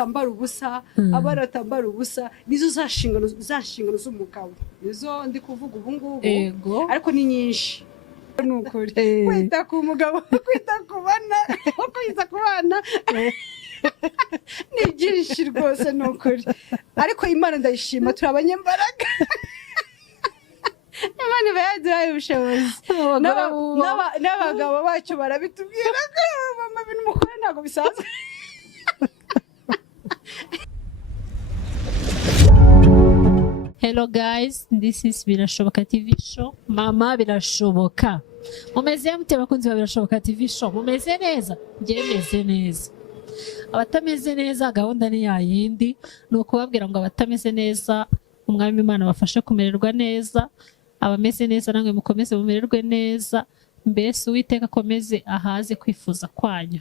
atambara ubusa abana atambara ubusa nizo zashingano z'umugabo nizo ndi kuvuga ubu ngubu ariko ni nyinshi nukuri kwita ku mugabo kwita ku bana kwita ku bana ni byinshi rwose nukuri ariko Imana ndayishima turi abanyembaraga Imana ibayaduhaye ubushobozi n'abagabo bacu barabitubwira ko mama bintu mukora ntabwo bisanzwe Hello guys, this is Birashoboka TV show. Mama Birashoboka. Mumeze mute bakunzi ba Birashoboka TV show. Mumeze neza? Ngiye meze neza. Abatameze neza gahunda ni yayindi nuko babwira ngo abatameze neza umwami Imana bafashe kumererwa neza. Abameze neza namwe mukomeze mumererwe neza. Mbese Uwiteka akomeze ahaze kwifuza kwanyu.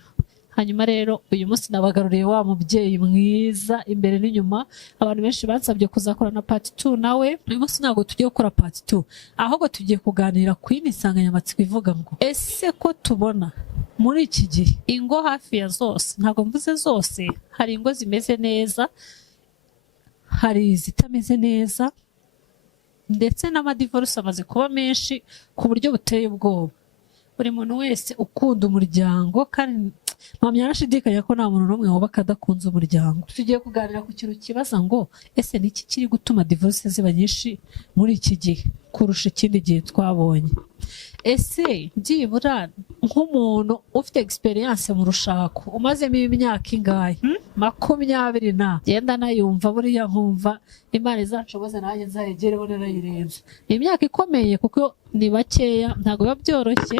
Hanyuma rero uyu munsi nabagaruriye wa mubyeyi mwiza imbere n'inyuma abantu benshi bansabye kuzakora na part 2 nawe uyu munsi ntabwo tugiye gukora part 2 ahubwo tugiye kuganira ku insanganyamatsiko ivuga ngo ese ko tubona muri iki gihe ingo hafi ya zose ntabwo mvuze zose hari ingo zimeze neza hari izitameze neza ndetse n'amadivorce amaze kuba menshi ku buryo buteye ubwoba buri muntu wese ukunda umuryango kandi mpamya nashidikanya ko nta muntu n'umwe wubaka adakunze umuryango tugiye kuganira ku kintu kibaza ngo ese niki kiri gutuma divorce ziba nyinshi muri iki gihe kurusha ikindi gihe twabonye ese byibura nk'umuntu ufite experience mu rushako umazemo imyaka ingahe 20 na genda nayumva buriya nkumva Imana izanshoboze nanjye nzayegereho narayirenze imyaka ikomeye kuko ni bakeya ntabwo biba byoroshye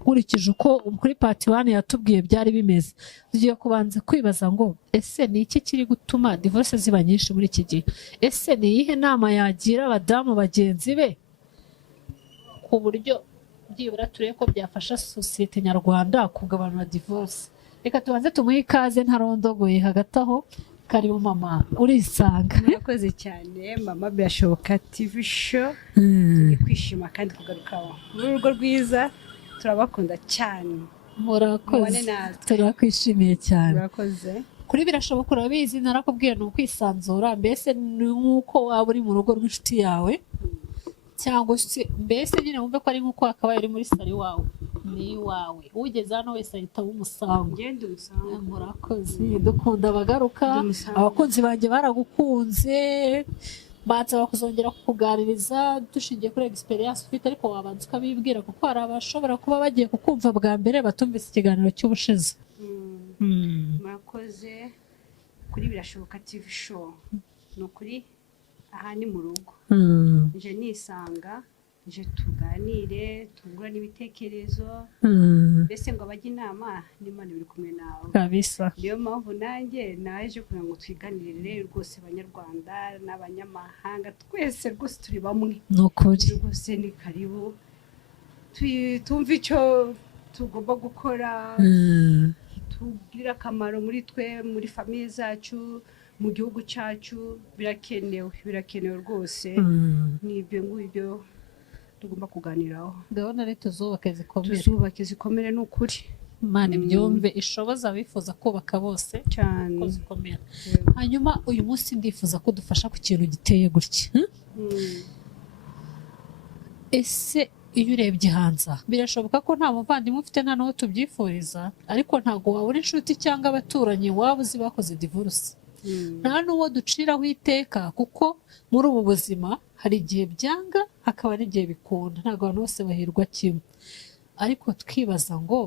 nkurikije uko kuri part 1 yatubwiye byari bimeze tugiye kubanza kwibaza ngo ese ni iki kiri gutuma divorce ziba nyinshi muri iki gihe ese ni iyihe nama yagira abadamu bagenzi be ku buryo byibura turebe ko byafasha sosiyete nyarwanda kugabanura divorce reka tubanze tumuhe ikaze ntarondogoye hagati aho karibu mama urisanga murakoze cyane mama Birashoboka TV show turi kwishima kandi kugaruka mu rugo rwiza turabakunda cyane murakoze turakwishimiye cyane murakoze kuri Birashoboka urabizi narakubwiye ni ukwisanzura mbese ni nk'uko waba uri mu rugo rw'inshuti yawe cyangwa se mbese nyine wumve ko ari nk'uko wakabaye uri muri sari wawe ni wawe ugeze hano wese ahita w'umusango ngende umusango murakoze dukunda abagaruka abakunzi banjye baragukunze baza bakuzongera kukuganiriza dushingiye kuri experience ufite ariko wabanza ukabibwira kuko hari abashobora kuba bagiye kukumva bwa mbere batumvise ikiganiro cy'ubushize murakoze kuri Birashoboka TV show ni ukuri aha ni mu rugo nje nisanga nje tuganire tungurane ibitekerezo mbese ngo abajye inama n'Imana biri kumwe nawe kabisa niyo mpamvu nanjye naje kugira ngo twiganirire rwose abanyarwanda n'abanyamahanga twese rwose turi bamwe nukuri rwose ni karibu tumve icyo tugomba gukora tugirira akamaro muri twe muri famiye zacu mu gihugu cyacu birakenewe rwose n'ibyo ngibyo tugomba kuganiraho ndabona ari tuzubake zikomere ni ukuri Imana ibyumve ishoboza abifuza kubaka bose cyane zikomera hanyuma uyu munsi ndifuza ko dufasha ku kintu giteye gutya ese iyo urebye hanze birashoboka ko nta muvandimwe ufite nta n'uwo tubyifuriza ariko ntabwo wabura inshuti cyangwa abaturanyi waba uzi bakoze divorce nta n'uwo duciraho iteka kuko muri ubu buzima hari igihe byanga hakaba n'igihe bikunda ntabwo abantu bose bahirwa kimwe ariko twibaza ngo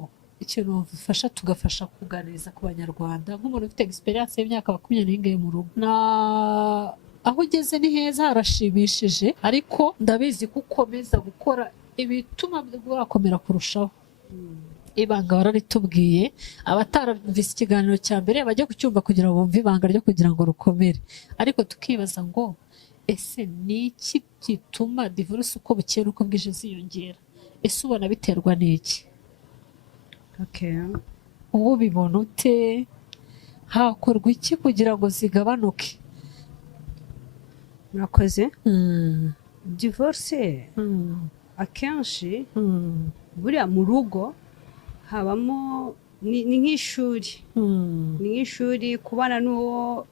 ikintu bifasha tugafasha kuganiriza ku banyarwanda nk'umuntu ufite experience y'imyaka 20 mu rugo aho ugeze ni heza harashimishije ariko ndabizi ko ukomeza gukora ibituma burakomera kurushaho ibanga wararitubwiye abatarumvise ikiganiro cya mbere bajya kucyumva kugira ngo bumve ibanga ryo kugira ngo rukomere ariko tukibaza ngo ese ni iki gituma divorce uko bukeye uko bwije ziyongera ese ubona biterwa n'iki ubu bibona ute hakorwa iki kugira ngo zigabanuke murakoze divorce akenshi buriya mu rugo habamo ni nk'ishuri ni nk'ishuri kubana n'uwo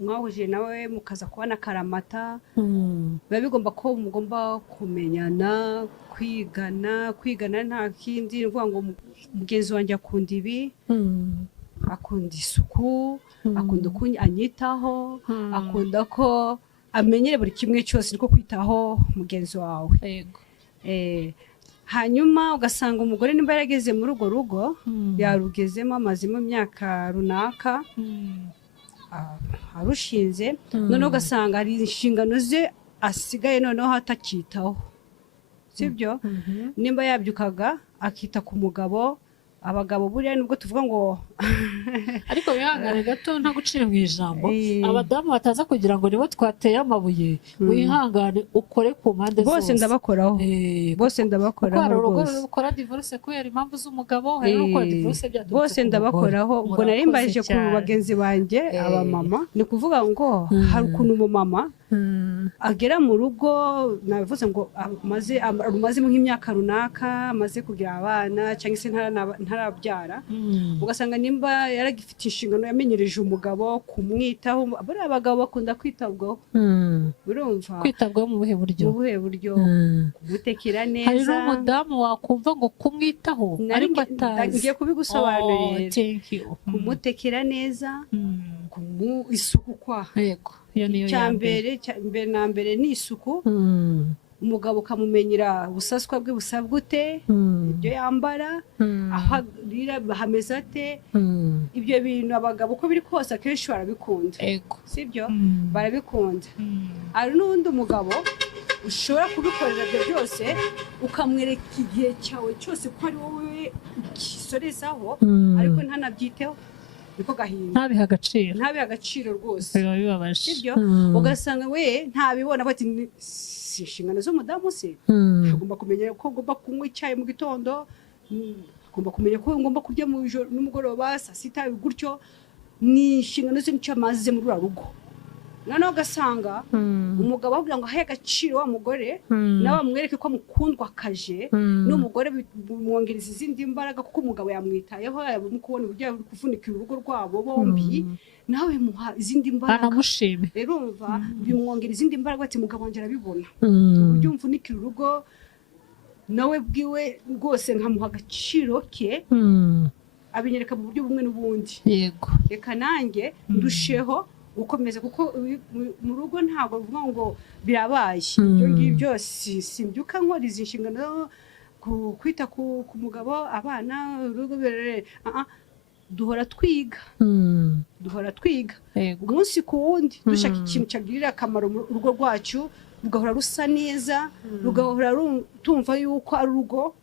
mwahuje nawe mukaza kubana akaramata biba bigomba ko mugomba kumenyana kwigana nta kindi ni ukuvuga ngo mugenzi wanjye akunda ibi akunda isuku akunda uko anyitaho akunda ko amenyere buri kimwe cyose niko kwitaho mugenzi wawe yego hanyuma ugasanga umugore nimba yarageze muri urwo rugo yarugezemo amazemo imyaka runaka arushinze noneho ugasanga hari inshingano ze asigaye noneho atakitaho sibyo nimba yabyukaga akita ku mugabo abagabo buriya nubwo tuvuga ngo ariko wihangane gato nta gucira mu ijambo abadamu bataza kugira ngo nibo twateye amabuye wihangane ukore ku mpande zose bose ndabakoraho bose ndabakoraho rwose ukora divorce kubera impamvu z'umugabo hari n'ukora divorce byaturutse bose ndabakoraho ubwo nari mbajije ku bagenzi banjye abamama ni kuvuga ngo hari ukuntu umumama agera mu rugo nabivuze ngo amazemo nk'imyaka runaka amaze kugira abana cyangwa se ntarabyara ugasanga nimba yaragifite inshingano yamenyereje umugabo kumwitaho buriya abagabo bakunda kwitabwaho urumva kwitabwaho mu buhe buryo kumutekera neza hari n'umudamu wakumva ngo kumwitaho ariko atazi ngiye kubigusobanurira kumutekera neza isuku kwa yego mbere na mbere ni isuku umugabo ukamumenyera ubusaswa bwe busabwa ute ibyo yambara aho arira hameze ate ibyo bintu abagabo uko biri kose akenshi barabikunda sibyo barabikunda hari n'undi umugabo ushobora kubikorera ibyo byose ukamwereka igihe cyawe cyose ko ari wowe ukisorezaho ariko ntanabyiteho niko gahinda ntabiha agaciro rwose biba bibabaje sibyo ugasanga we ntabibona bati si inshingano z'umudamu se agomba kumenya ko agomba kunywa icyayi mu gitondo agomba kumenya ko agomba kurya mu ijoro n'umugoroba saa sita gutyo ni inshingano ze nicyo amaze muri uriya rugo noneho ugasanga umugabo avuga ngo ahaye agaciro wa mugore nawe amwereke ko amukundwa akaje n'umugore bimwongereza izindi mbaraga kuko umugabo yamwitayeho yabamo kubona uburyo buri kuvunikira urugo rwabo bombi nawe muha izindi mbaraga anamushime urumva bimwongera izindi mbaraga ati mugabo wanjye arabibona uburyo mvunikira urugo nawe bwiwe rwose nkamuha agaciro ke abinyereka mu buryo bumwe n'ubundi yego reka nanjye ndusheho gukomeza kuko mu rugo ntabwo bivuga ngo birabaye ibyo ngibyo simbyuka nkora izi nshingano kwita ku mugabo abana urugo duhora twiga umunsi ku wundi dushaka ikintu cyagirira akamaro mu rugo rwacu rugahora rusa neza rugahora tumva yuko ari urugo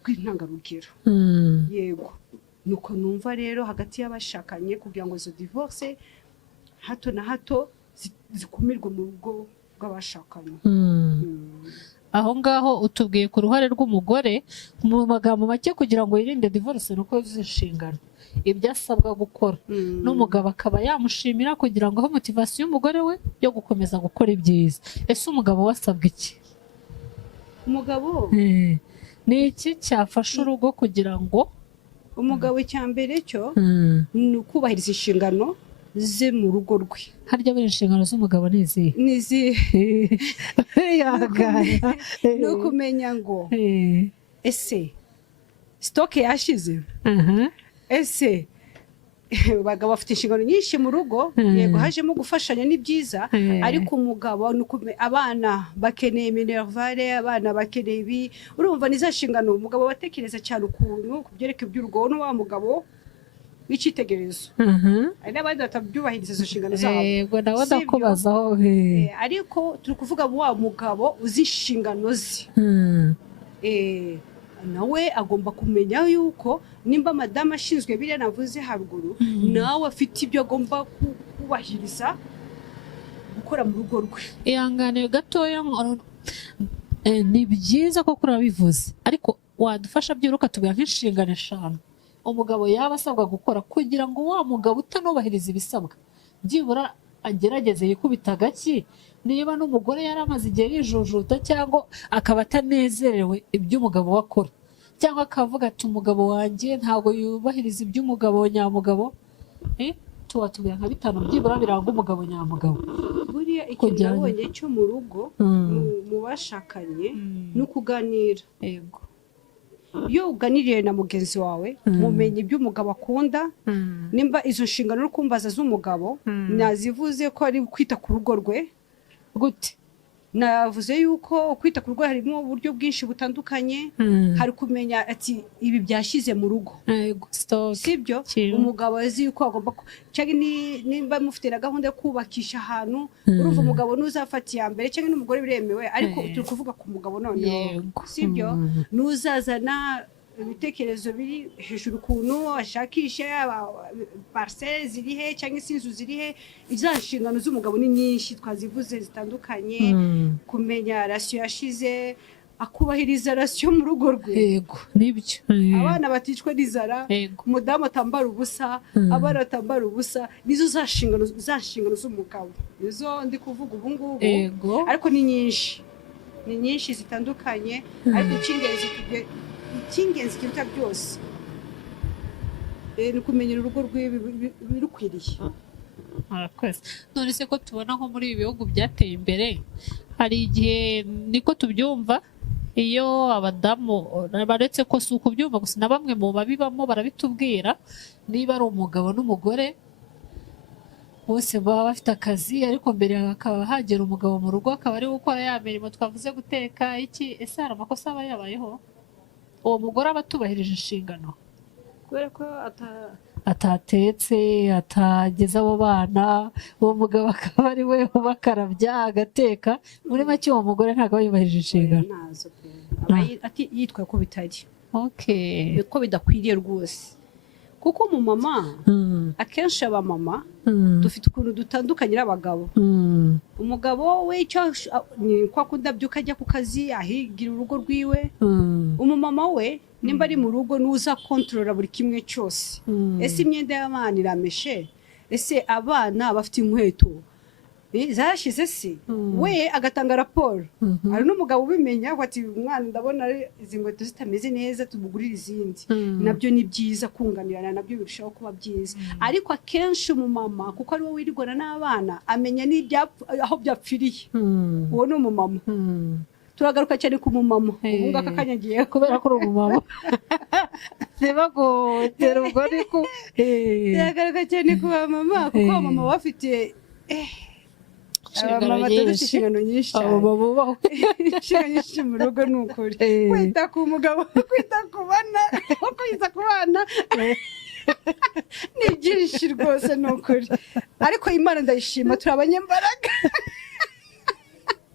rw'intangarugero yego nuko numva rero hagati y'abashakanye kugira ngo izo divorce hato na hato zikumirwe mu rugo rw'abashakanye aho ngaho utubwiye ku ruhare rw'umugore mu magambo make kugira ngo yirinde divorce nuko yuzuza inshingano ibyo asabwa gukora n'umugabo akaba yamushimira kugira ngo aho motivasiyo y'umugore we yo gukomeza gukora ibyiza ese umugabo wasabwa iki umugabo ni iki cyafasha urugo kugira ngo umugabo icya mbere cyo ni ukubahiriza inshingano ze mu rugo rwe harya buri inshingano z'umugabo ni izihe ni ukumenya ngo ese sitoke yashize ese abagabo bafite inshingano nyinshi mu rugo yego hajemo gufashanya ni byiza ariko umugabo abana bakeneye minervare abana bakeneye ibi urumva ni za nshingano umugabo batekereza cyane ukuntu ku byerekeye iby'urugo wa mugabo w'icyitegererezo hari n'abandi batabyubahiriza izo nshingano zabo yego nawe ndakubazaho ariko turi kuvuga wa mugabo uzi inshingano ze nawe agomba kumenya yuko nimba madamu ashinzwe biriya navuze haruguru nawe afite ibyo agomba kubahiriza gukora mu rugo rwe ihangane gatoya ni byiza ko urabivuze ariko wadufasha byibura ukatubwira nk'inshingano 5 umugabo yaba asabwa gukora kugira ngo wa mugabo utanubahiriza ibisabwa byibura agerageze yikubita agaki niba n'umugore yari amaze igihe yijujuta cyangwa akaba atanezerewe ibyo umugabo wakora cyangwa akavuga ati umugabo wanjye ntabwo yubahiriza iby'umugabo nyamugabo, tuba tubwira nka bitanu byibura biranga umugabo nyamugabo. buriya ikintu nabonye cyo mu rugo mu bashakanye ni ukuganira. Yego. Iyo uganiriye na mugenzi wawe mumenye ibyo umugabo akunda, nimba izo nshingano uri kumbaza z'umugabo nazivuze ko ari kwita ku rugo rwe gute. Navuze yuko kwita ku rugo harimo uburyo bwinshi butandukanye. Hari kumenya ati ibi byashyize mu rugo, sibyo? Umugabo azi yuko agomba cyangwa nimba mufite na gahunda yo kubakisha ahantu, urumva umugabo n'uzafata iya mbere, cyangwa n'umugore biremewe, ariko turi kuvuga ku mugabo noneho, sibyo? N'uzazana ibitekerezo biri hejuru ukuntu ashakisha parcelle ziri he cyangwa se inzu ziri he. Izo nshingano z'umugabo ni nyinshi twazivuze zitandukanye. Kumenya rasiyo yashize, akubahiriza rasiyo mu rugo rwe. Yego, nibyo. Abana baticwa n'inzara, umudamu atambara ubusa, abana batambara ubusa, nizo za nshingano z'umugabo, nizo ndi kuvuga ubu ngubu. Ariko ni nyinshi zitandukanye. Ariko icy'ingenzi kiruta byose ni ukumenyera urugo birukwiriye. Murakoze. None se ko tubona nko muri ibi bihugu byateye imbere, hari igihe niko tubyumva, iyo abadamu baretse ko si ukubyumva gusa, na bamwe mu babibamo barabitubwira, niba ari umugabo n'umugore bose baba bafite akazi, ariko mbere hakaba hagera umugabo mu rugo akaba ari gukora ya mirimo twavuze, guteka iki. Ese hari amakosa aba yabayeho? Uwo mugore aba atubahirije inshingano kubera ko atatetse, atageza abo bana, uwo mugabo akaba ari we ubakarabya agateka. Muri make uwo mugore ntabwo aba yubahirije inshingano, yitwaye ko bitari ko bidakwiriye rwose. Kuko umumama akenshi abamama dufite ukuntu dutandukanye n'abagabo. Umugabo we ni kwa kundi abyuka ajya ku kazi ahigira urugo rwiwe. Umumama we nimba ari mu rugo nuza kontrola buri kimwe cyose. Ese imyenda y'abana irameshe? Ese abana bafite inkweto zashize se? We agatanga raporo. Hari n'umugabo ubimenya ati umwana ndabona izi nkweto zitameze neza, tumugurira izindi. Nabyo ni byiza, kunganirana nabyo birushaho kuba byiza. Ariko akenshi umumama kuko ari we wirirwana n'abana amenya aho byapfiriye. Uwo ni umumama. Turagaruka cyane ku mumama. Ubu ngaka kanyagiye kubera ko uri umumama. Ntibagutera ubwo ariko turagaruka cyane ku mama, kuko abamama bafite abamama dufite inshingano nyinshi cyane. Inshingano nyinshi mu rugo ni ukuri. Kwita ku mugabo, kwita ku bana, kwita ku bana ni byinshi rwose, ni ukuri. Ariko Imana ndayishima, turi abanyembaraga.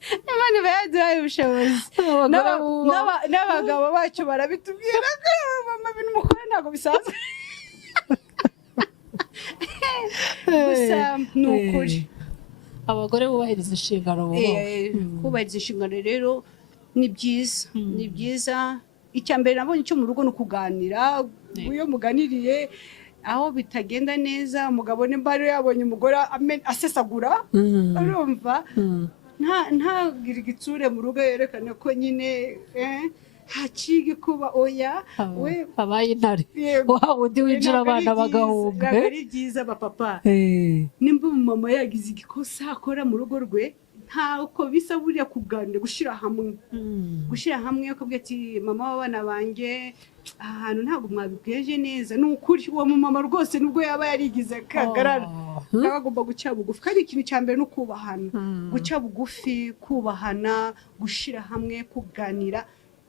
Imana iba yaduhaye ubushobozi. N'abagabo bacu barabitubwira ko mama bintu mukora ntabwo bisanzwe. Gusa ni ukuri abagore bubahiriza inshingano. Kubahiriza inshingano rero ni byiza, ni byiza. Icya mbere nabonye cyo mu rugo ni ukuganira. Iyo muganiriye aho bitagenda neza, umugabo nimba ari yabonye umugore asesagura, urumva ntagire igitsure mu rugo, yerekane ko nyine haciye kuba oya we abaye intare wa wundi winjira abana bagahunga. Ari byiza bapapa. Nimba umumama yagize igikosa akora mu rugo rwe, ntako bisa buriya kuganira, gushyira hamwe akabwira ati mama w'abana banjye ahantu ntabwo mwabibweje neza. Ni ukuri uwo mumama rwose nubwo yaba yarigize kagarara aba agomba guca bugufi. Kandi ikintu cya mbere ni ukubahana, guca bugufi, kubahana, gushyira hamwe, kuganira.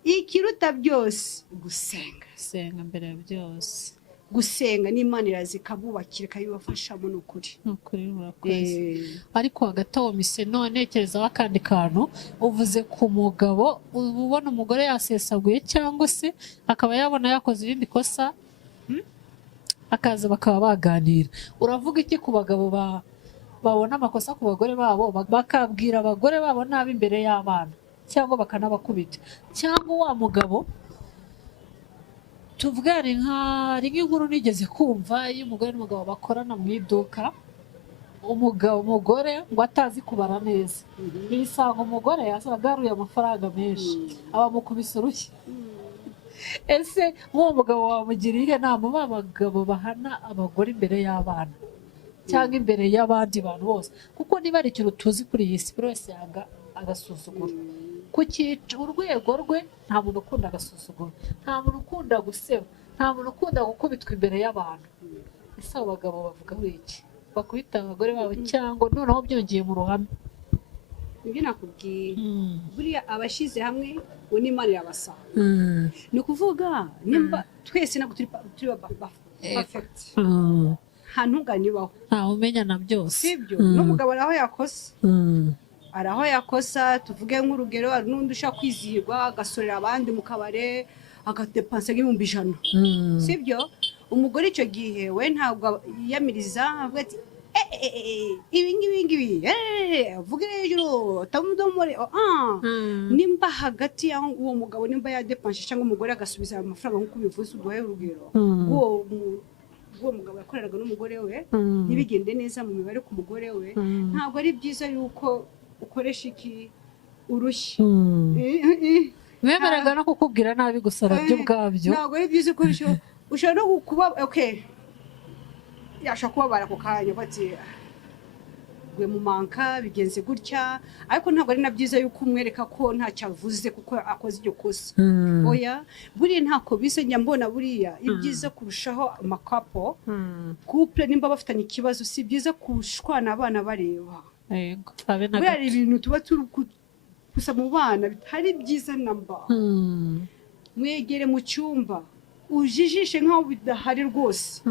Ikiruta byose gusenga mbere ya byose. Gusenga n'Imana iraza ikabubakira, ikabibafashamo. Ni ukuri. Murakoze. Ariko hagati aho mise ntekerezaho akandi kantu. Uvuze ku mugabo, ubona umugore yasesaguye cyangwa se akaba yabona yakoze irindi kosa, akaza bakaba baganira. Uravuga iki ku bagabo babona amakosa ku bagore babo bakabwira abagore babo nabi imbere y'abana, cyangwa bakanabakubita? Cyangwa wa mugabo tuvugane hari nk'inkuru nigeze kumva iyo umugore n'umugabo bakorana mu iduka, umugore ngo atazi kubara neza, bisanga umugore agaruye amafaranga menshi, abamukubise urushyi. ese nk'uwo mugabo wamugiriye ihe nama b'abagabo bahana abagore imbere y'abana cyangwa imbere y'abandi bantu bose, kuko niba ari ikintu tuzi kuri iyi si buri wese yanga agasuzuguro. Ku urwego rwe nta muntu ukunda agasuzuguro, nta muntu ukunda guseba, nta muntu ukunda gukubitwa imbere y'abantu. Ese abo bagabo bavuga iki? Bakubita abagore babo cyangwa noneho byongeye mu ruhame? Ibyo nakubwiye buriya abashyize hamwe we n'Imana irabasanga. Ni ukuvuga nimba twese ntabwo turi perfect, nta ntungane ibaho, ntawe umenya na byose, sibyo? N'umugabo araho yakosa, araho yakosa. Tuvuge nk'urugero, hari n'undi ushaka kwizihirwa agasorera abandi mu kabare agadepansa nk'ibihumbi 100, sibyo? Umugore icyo gihe we ntabwo yiyamiriza avuga ati ibi ngibi vuga hejuru tamudomore. Nimba hagati y'uwo mugabo nimba yadepanse cyangwa umugore agasubiza amafaranga nk'uko bivuze, uduhaye urugero uwo mugabo yakoreraga n'umugore we ntibigende neza mu mibare ku mugore we, ntabwo ari byiza yuko ukoresha iki urushyi. Bemeraga no kukubwira nabi gusa nabyo ubwabyo ntabwo ari byiza ukoresha. Ushobora no kuba yashaka kubabara ako kanya bati gwe mu manka bigenze gutya, ariko ntabwo ari na byiza yuko umwereka ko ntacyo avuze kuko akoze iryo kosa. Oya, buriya ntako bise njya mbona buriya ibyiza kurushaho amakapo couple nimba bafitanye ikibazo, si byiza kushwana abana bareba. Yego, buriya ari ibintu tuba turi gusa mu bana bitari byiza namba. Mwegere mu cyumba ujijishe nkaho bidahari rwose,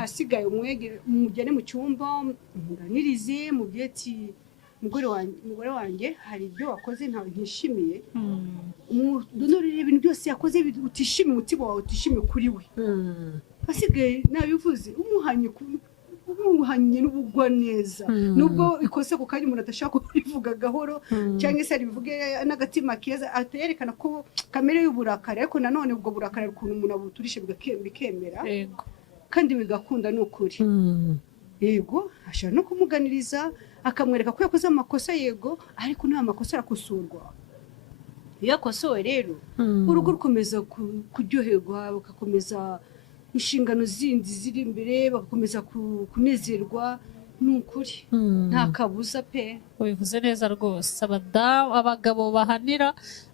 hasigaye umujyane mu cyumba muganirize, mubwire ati mugore wanjye hari ibyo wakoze ntawe ntishimiye, umudonorere ibintu byose yakoze utishimiye, umutima wawe utishimiye kuri we. Hasigaye nabivuze umuhanye n'ubugwa neza, nubwo ikosa ku kanya umuntu adashaka kubivuga gahoro cyangwa se arivuge n'agatima keza, aterekana ko kamere y'uburakari, ariko nanone ubwo burakari ukuntu umuntu abuturishe bikemera kandi bigakunda. Ni ukuri, yego ashobora no kumuganiriza akamwereka ko yakoze amakosa, yego, ariko nta makosa arakosorwa. Iyo akosowe rero urugo rukomeza kuryoherwa, bagakomeza inshingano zindi ziri imbere, bagakomeza kunezerwa. Ni ukuri, nta kabuza pe. Ubivuze neza rwose. Abagabo bahanira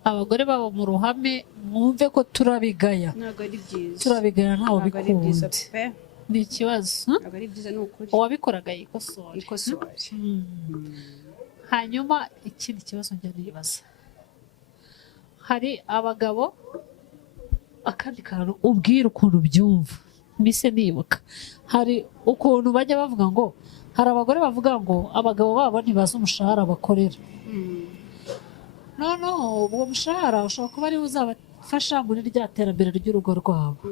abagore babo mu ruhame, mwumve ko turabigaya. Ntabwo ari byiza, turabigaya ntawe bikunze, ni ikibazo. Ntabwo ari byiza, ni ukuri. Uwabikoraga yikosore. Hanyuma ikindi kibazo njya nibaza, hari abagabo akandi kantu ubwira ukuntu byumva, mbese nibuka hari ukuntu bajya bavuga ngo hari abagore bavuga ngo abagabo babo ntibazi umushahara bakorera. Noneho ubwo mushahara ushobora kuba ariwe uzabafasha muri rya terambere ry'urugo rwabo,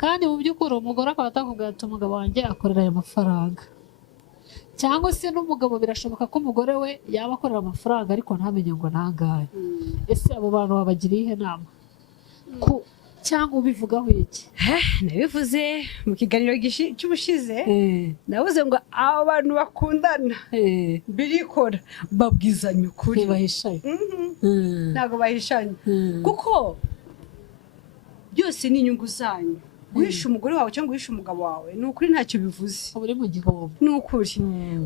kandi mu by'ukuri umugore akaba atakubwira ati umugabo wanjye akorera aya mafaranga, cyangwa se n'umugabo birashoboka ko umugore we yaba akorera amafaranga ariko ntamenye ngo nangahe. Ese abo bantu babagiriye ihe nama cyangwa ubivugaho iki? Nabivuze mu kiganiro cy'ubushize, navuze ngo abo bantu bakundana birikora babwizanya ukuri, ntibahishanye. ntabwo bahishanye, kuko byose ni inyungu zanyu. Guhisha umugore wawe cyangwa guhisha umugabo wawe ni ukuri ntacyo bivuze, uri mu gihombo. ni ukuri.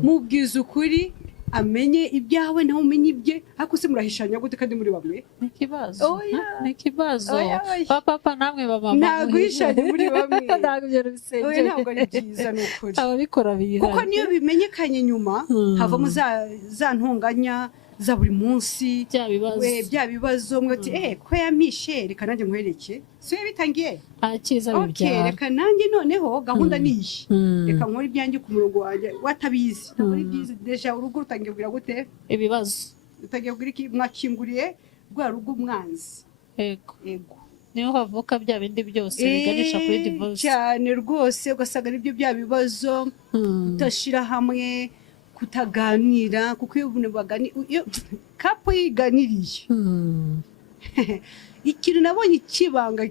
Mubwiza ukuri, amenye ibyawe nawe umenye ibye, ariko se murahishanya gute kandi muri bamwe? Ni ikibazo, ni ikibazo. Papa namwe bamama ntabwo uhishanye muri bamwe, ntabwo ibyo bisengera, ntabwo ari byiza. Ni ukuri, ababikora bihana, kuko niyo bimenyekanye nyuma havamo za ntonganya za buri munsi, bya bibazo mwe ati ko yamishe reka nanjye nkwereke, so bitangiye akiza bibyara, reka nanjye noneho gahunda niyi, reka nkore ibyanjye ku murongo wanjye watabizi. Ntabwo ari byiza. Deja urugo rutangiye kugira gute? Ibibazo rutangiye kugira iki? Mwakinguriye rwa rugo umwanzi. Yego, niho havuka bya bindi byose biganisha kuri divorce cyane rwose. Ugasanga nibyo bya bibazo, utashira hamwe, kutaganira, kuko iyo ubune baganira kapo yiganiriye ikintu nabonye kibanga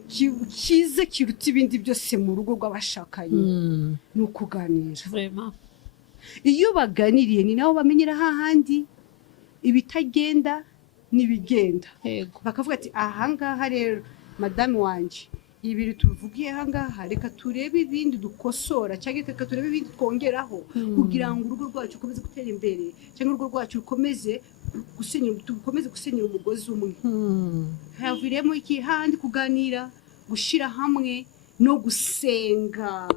kiza kiruta ibindi byose mu rugo rw'abashakanye ni ukuganira. Iyo baganiriye ni nabo bamenyera hahandi ibitagenda n'ibigenda, bakavuga ati ahangaha rero madame wanje ibiri tuvugiye ahangaha reka turebe ibindi dukosora cyangwa reka turebe ibindi twongeraho kugira ngo urugo rwacu rukomeze gutera imbere cyangwa urugo rwacu rukomeze gusenyera umugozi umwe haviremo iki handi kuganira gushyira hamwe no gusenga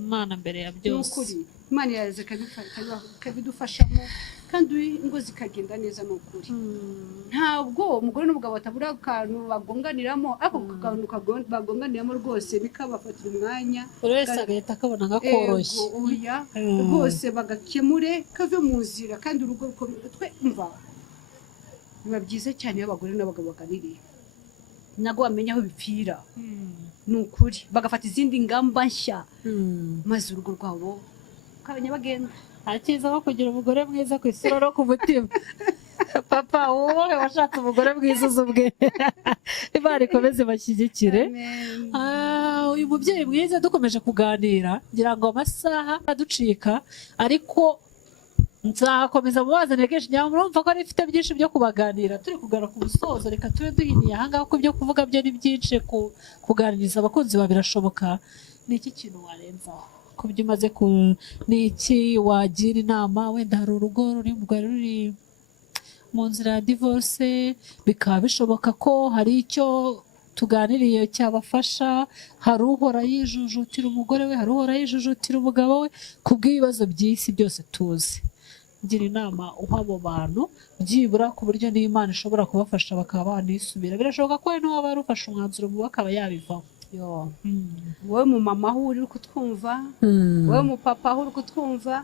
Imana mbere ya byose n'ukuri Imana yaza ikabidufashamo kandi ingo zikagenda neza n'ukuri ntabwo umugore n'umugabo batabura akantu bagonganiramo ariko akantu bagonganiramo rwose bikabafatira umwanya buri wese agahita akabona nk'akoroshye rwose bagakemure kave mu nzira kandi urugo mva biba byiza cyane iyo abagore n'abagabo baganiriye ntabwo bamenya aho bipfira ni ukuri bagafata izindi ngamba nshya maze urugo rwabo ukabanya bagenda akiza nko kugira umugore mwiza ku isura no ku mutima papa wowe washatse umugore mwiza uzi ubwe Imana ikomeze bashyigikire uyu mubyeyi mwiza dukomeje kuganira ngira ngo amasaha aducika ariko nzakomeza mubazanire kenshi nyamara murumva ko ari ifite byinshi byo kubaganira turi kugana ku musozo reka tube duhiniye ahangaha ko ibyo kuvuga byo ni byinshi kuganiriza abakunzi ba birashoboka ni iki kintu warenzaho ku byo umaze ni iki wagira inama wenda hari urugo ruri mu nzira ya divorce bikaba bishoboka ko hari icyo tuganiriye cyabafasha hari uhora yijujutira umugore we hari uhora yijujutira umugabo we ku bw'ibibazo by'isi byose tuzi gira inama uha abo bantu byibura ku buryo n'Imana ishobora kubafasha bakaba banisubira birashoboka ko hari n'uwaba yarufashe umwanzuro mubi akaba yabivaho wowe mu mama aho uri kutwumva wowe mu papa aho uri kutwumva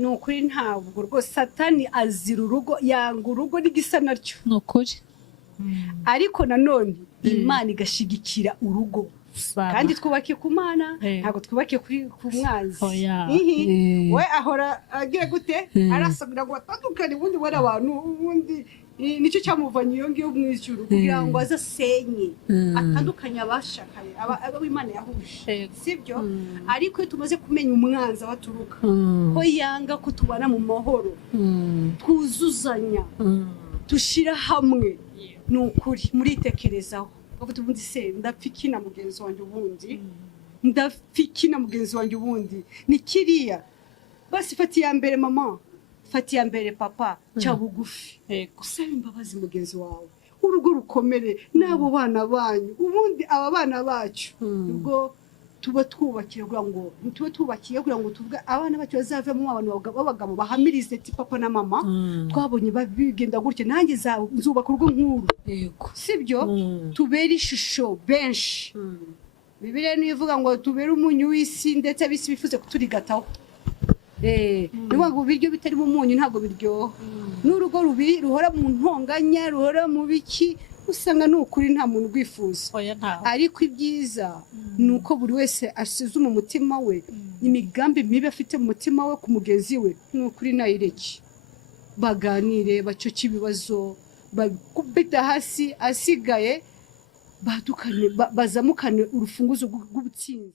ni ukuri ntabwo rwose satani azira urugo yanga urugo n'igisa naryo ni ukuri ariko nanone Imana igashigikira urugo kandi twubakiye ku Mana ntabwo twubakiye ku mwanzi we ahora agiye gute arasabira ngo batandukane ubundi bari abantu ubundi nicyo cyamuvanye iyo ngiyo mu ijuru kugira ngo azasenye atandukanye abashakanye abo Imana yahuje sibyo ariko iyo tumaze kumenya umwanzi aho aturuka ko yanga ko tubana mu mahoro twuzuzanya dushyira hamwe ni ukuri muritekerezaho bavuga ubundi se ndapfa iki na mugenzi wanjye ubundi ndapfa iki na mugenzi wanjye ubundi ni kiriya basi fata iya mbere mama fata iya mbere papa cya bugufi gusaba imbabazi mugenzi wawe urugo rukomere n'abo bana banyu ubundi aba bana bacu ubwo tuba twubakiye kugira ngo tuvuge abana bacu bazavemo abantu b'abagabo bahamirize ati papa na mama twabonye bigenda gutya nanjye nzubaka urugo nk'uru sibyo tubere ishusho benshi Bibiliya niyo ivuga ngo tubere umunyu w'isi ndetse ab'isi bifuze kuturigataho niba ngo ibiryo bitarimo umunyu ntabwo biryoha n'urugo ruhora mu ntonganya ruhora mu biki usanga ni ukuri nta muntu ubwifuza ariko ibyiza ni uko buri wese asuzuma umutima we imigambi mibi afite mu mutima we ku mugenzi we ni ukuri nayireke baganire bacoce ibibazo bakubita hasi asigaye bazamukane urufunguzo rw'ubutsinzi